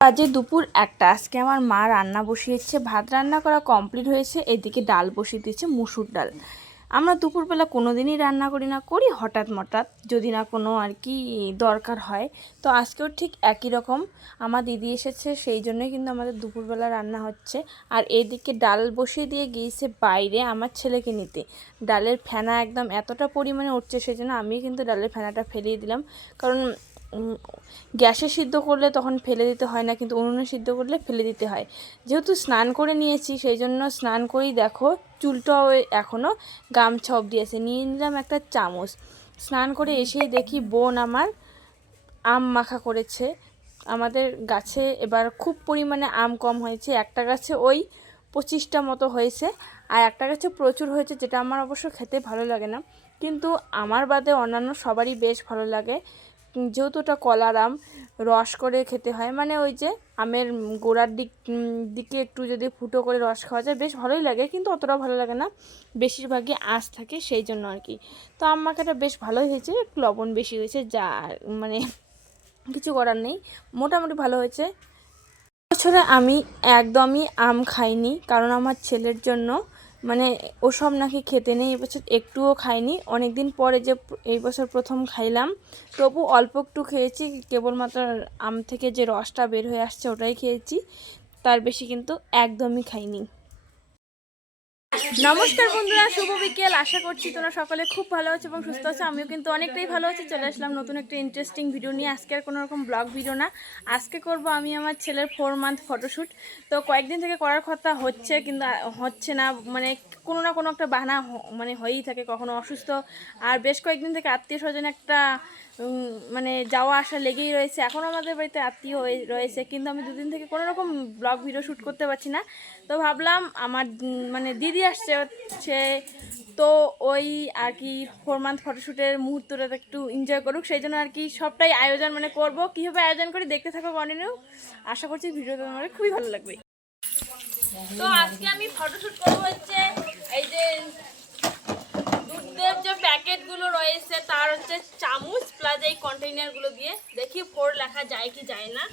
বাজে দুপুর একটা। আজকে আমার মা রান্না বসিয়েছে, ভাত রান্না করা কমপ্লিট হয়েছে, এদিকে ডাল বসিয়ে দিয়েছে, মুসুর ডাল। আমরা দুপুরবেলা কোনো দিনই রান্না করি হঠাৎ মঠাৎ, যদি না কোনো আর কি দরকার হয়। তো আজকেও ঠিক একই রকম, আমার দিদি এসেছে, সেই জন্যই কিন্তু আমাদের দুপুরবেলা রান্না হচ্ছে। আর এইদিকে ডাল বসিয়ে দিয়ে গিয়েছে বাইরে আমার ছেলেকে নিতে। ডালের ফেনা একদম এতটা পরিমাণে উঠছে, সেই জন্য আমি কিন্তু ডালের ফেনাটা ফেলিয়ে দিলাম। কারণ গ্যাসে সিদ্ধ করলে তখন ফেলে দিতে হয় না, কিন্তু উনুনে সিদ্ধ করলে ফেলে দিতে হয়। যেহেতু স্নান করে নিয়েছি, সেই জন্য স্নান করেই দেখো চুলটাও এখনও গামছা অবধি আছে। নিয়ে নিলাম একটা চামচ। স্নান করে এসেই দেখি বোন আমার আম মাখা করেছে। আমাদের গাছে এবার খুব পরিমাণে আম কম হয়েছে, একটা গাছে ওই 25টা মতো হয়েছে, আর একটা গাছে প্রচুর হয়েছে, যেটা আমার অবশ্য খেতে ভালো লাগে না, কিন্তু আমার বাদে অন্যান্য সবারই বেশ ভালো লাগে। যেহেতু ওটা কলার আম, রস করে খেতে হয়, মানে ওই যে আমের গোড়ার দিকে একটু যদি ফুটো করে রস খাওয়া যায় বেশ ভালোই লাগে, কিন্তু অতটাও ভালো লাগে না, বেশিরভাগই আঁশ থাকে, সেই জন্য আর কি। তো আম মাখাটা বেশ ভালোই হয়েছে, একটু লবণ বেশি হয়েছে, যা মানে কিছু করার নেই, মোটামুটি ভালো হয়েছে। বছরে আমি একদমই আম খাইনি, কারণ আমার ছেলের জন্য মানে ওসব নাকি খেতে নেই, এবছর একটুও খাইনি। অনেক দিন পরে যে এই বছর প্রথম খাইলাম, তবু অল্প একটু খেয়েছি, কেবলমাত্র আম থেকে যে রসটা বের হয়ে আসছে ওটাই খেয়েছি, তার বেশি কিন্তু একদমই খাইনি। নমস্কার বন্ধুরা, শুভ বিকেল। আশা করছি তোমরা সকলে খুব ভালো আছো এবং সুস্থ আছো। আমিও কিন্তু অনেকটাই ভালো আছি। চলে আসলাম নতুন একটা ইন্টারেস্টিং ভিডিও নিয়ে। আজকে আর কোনো রকম ব্লগ ভিডিও না, আজকে করব আমি আমার ছেলের 4 মান্থ ফটোশ্যুট। তো কয়েকদিন থেকে করার কথা হচ্ছে, কিন্তু হচ্ছে না, মানে কোনো না কোনো একটা বাহানা মানে হয়েই থাকে, কখনো অসুস্থ, আর বেশ কয়েকদিন থেকে আত্মীয় স্বজন একটা মানে যাওয়া আসা লেগেই রয়েছে। এখনও আমাদের বাড়িতে আত্মীয় রয়েছে, কিন্তু আমি দুদিন থেকে কোনো রকম ব্লগ ভিডিও শ্যুট করতে পারছি না। তো ভাবলাম আমার মানে দিদি আসছে হচ্ছে, তো ওই আর কি 4 মান্থ ফটোশ্যুটের মুহূর্তটা একটু এনজয় করুক, সেই জন্য আর কি সবটাই আয়োজন মানে করবো, কীভাবে আয়োজন করি দেখতে থাকো কন্টিনিউ। আশা করছি ভিডিওটা তোমার খুবই ভালো লাগবে। তো আজকে আমি ফটোশ্যুট করবো হচ্ছে এই যে দুধের যে প্যাকেটগুলো রয়েছে তার হচ্ছে চামচ প্লাস এই কন্টেইনারগুলো দিয়ে, দেখি 4 লেখা যায় কি যায় না।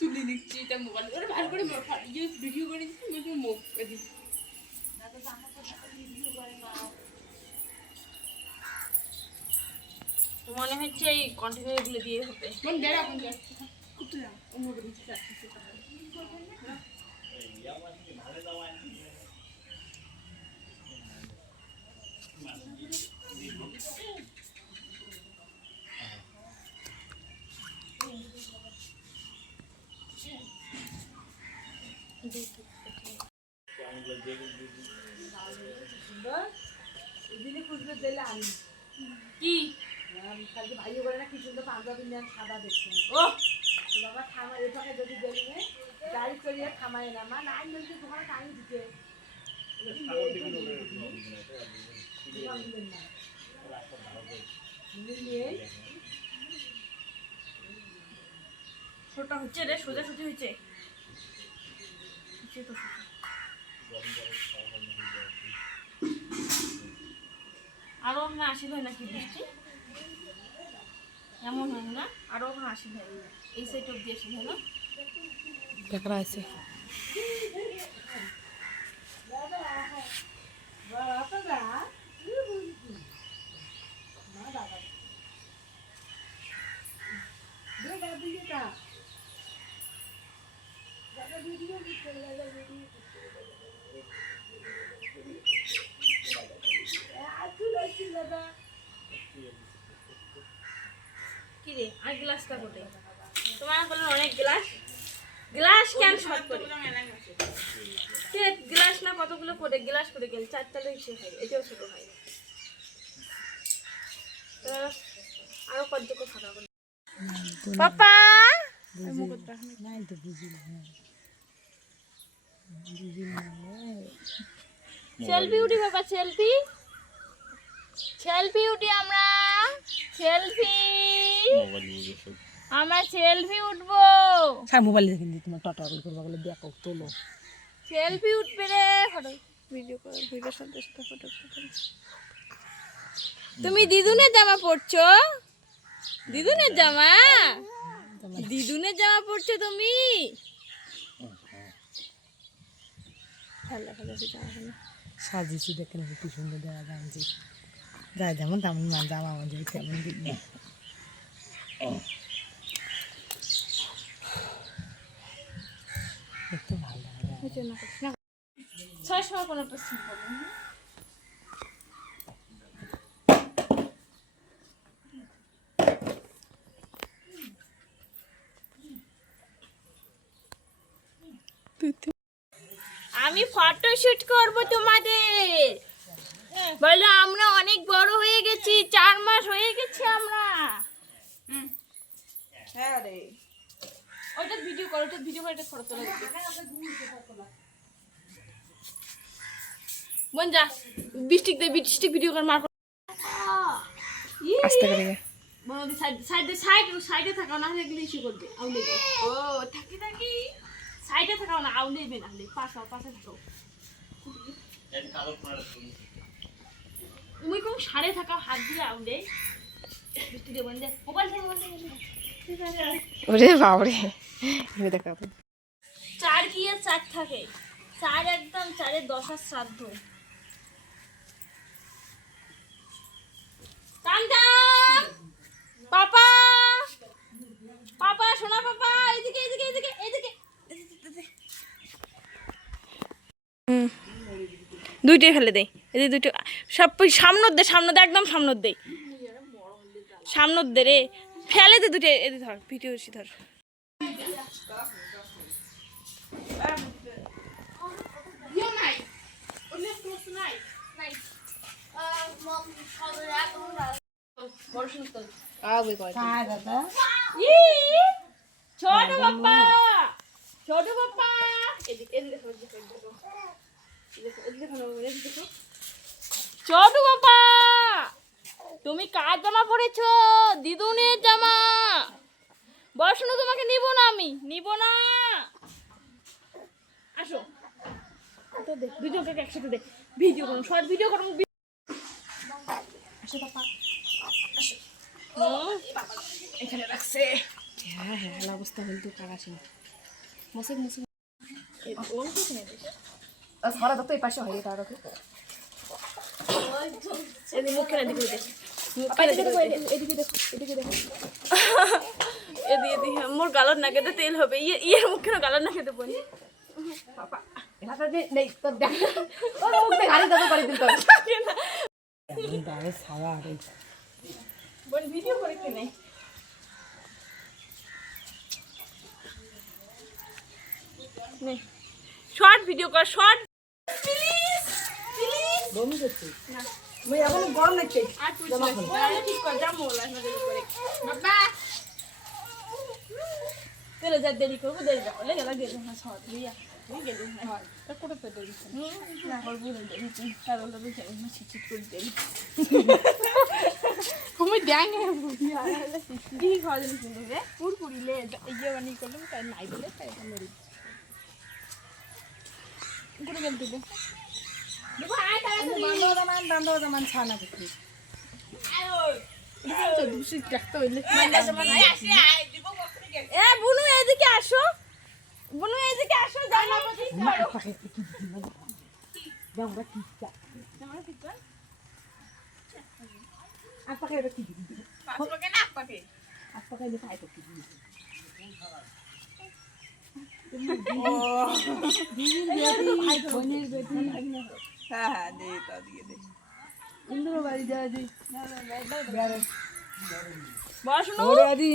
তুলে নিচ্ছি এটা মোবাইল করে ভালো করে ভিডিও করে দিচ্ছি, মুখ মনে হচ্ছে এই কন্টেনারগুলো দিয়ে হবে। কি কালকে ভাইও করে না, কি সুন্দর পাঞ্জাবি নেন সাদা দেখছেন। ও তো বাবা থামাই এটাকে যদি বেলুনে গাড়ি চড়িয়ে থামাই না, মা নাই বলতে তোমার টাইম দিতে ছোট হচ্ছে রে, সোজাসুজি হয়েছে। আরো ওখানে আসিল হয় নাকি বৃষ্টি, এমন হয় না, আরো ওখানে আসিল হয়, এই সাইড অব্দি আসিল হয় না, দেখা আছে। কি রে আর গ্লাসটা কোটে তোমার বলেন অনেক গ্লাস, গ্লাস কেন শর্ট করে কে গ্লাস না কতগুলো করে গ্লাস করে গেল, 4 তালে এসে হয়, এটাও ছোট হয়। আরো কতটুকু ফাঁকা করে পাপা নাই তো বুঝি না সেলফি উঠি বাবা সেলফি সেলফি উঠি আমরা সেলফি আমরা সেলফি উঠবো স্যার মোবাইল দেখে তোমার টটা করবা বলে দেখো তোলো সেলফি উঠবে রে ফটো ভিডিও করো ভিডিও সাথে ফটো তুমি দিদুনের জামা পরছো দিদুনের জামা দিদুনের জামা পরছো তুমি সাজিয়েছি দেখেন কি সুন্দর দেওয়া জানছি যাই যেমন তেমন না জামা আমার যদি তেমন দিক দেখতে ভালো লাগে ছয় সময় কোনো প্রশ্ন করবেন আমি ফটোশুট করব তোমাদের বলো আমরা অনেক বড় হয়ে গেছি 4 মাস হয়ে গেছে আমরা হ্যাঁ রে ওটা ভিডিও করো ওটা ভিডিও করে ফটো তোলা বোন যা বৃষ্টিক ভিডিও কর মার আস্তে করে বোন সাইডে থাকাও না হলে এগুলো ইস্যু করবে আউলে ও থাকি সাইডে থাকাও না আউলেবে না হলে পাশে থাকো তুমি কোন সাড়ে থাকা হাত দিয়ে আউলে বৃষ্টি দেবন দে মোবাইল ওরে বাবরে দেখো 4 কি 4 থাকে 4 একদম 4-এর 10 আর শ্রাদ্ধ টানটান পাপা পাপা সোনা পাপা এদিকে দুইটাই ফেলে দেই এই দুইটা সব সামনের দে একদম সামনের দে সামনের দে রে ফেলে দে দুইটা এই ধর ভিডিও ধর ছোট বাপ্পা ছোট বাপ্পা তুমি কার জামা পরেছো দিদুনের জামা বসনো তোমাকে নিব না আমি নিব না আসো তো দেখ দুজনকে একসাথে দেখ ভিডিও করুন শর্ট ভিডিও করুন আসো বাপ্পা আসো এখানে রাখছে হ্যাঁ অবস্থা হল তো কারাসি মসে সারা তো এই পাশে হয় তার মুখে এদিকে মোর গালর না খেতে তেল হবে ইয়ের মুখে গালর না খেতে বলি ভিডিও করে কিনে শর্ট ভিডিও কর শর্ট প্লিজ এখন গরম লাগছে আর ঠিক কর জামো বাবা তেলে যা দেরি করবো দেরি যাবো লেগে লাগে না শর্ট দিয়া গেলি হয় তা করে তো দেরি না করবো দেরি কারণ তো না চিট করে দেরি তুমি ডাঙে কি খাওয়া দিন কিন্তু রে পুরপুরিলে ইয়ে বানি করলাম তাই নাই বলে তাই মেরে গুড়ে গেল দেবো দেবো আয় তাড়াতাড়ি বান্দর জামান ছানা দেখি তো দুশিক রাখতে হইলে এ বুনু এদিকে আসো যাও না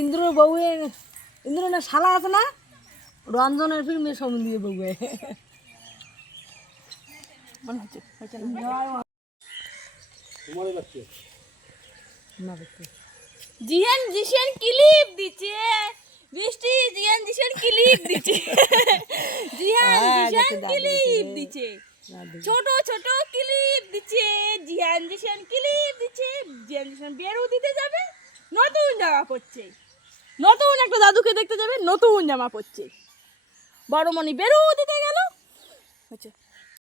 ইন্দ্র বউ ইন্দ্র না শালা আছে না রঞ্জনের ফিল্মে সম্বন্ধীয় বউ মনে হচ্ছে না দেখতে জিয়ান জিশান ক্লিপ দিচ্ছে, বৃষ্টি জিয়ান জিশান ক্লিপ দিচ্ছে, জিয়ান জিশান ক্লিপ দিচ্ছে, ছোট ছোট ক্লিপ দিচ্ছে, জিয়ান জিশান ক্লিপ দিচ্ছে। জিয়ান জিশান বেরু দিতে যাবে, নতুন জামা পরছে, নতুন একটা দাদুকে দেখতে যাবে, নতুন জামা পরছে। বড়মণি বেরু দিতে গেল, আচ্ছা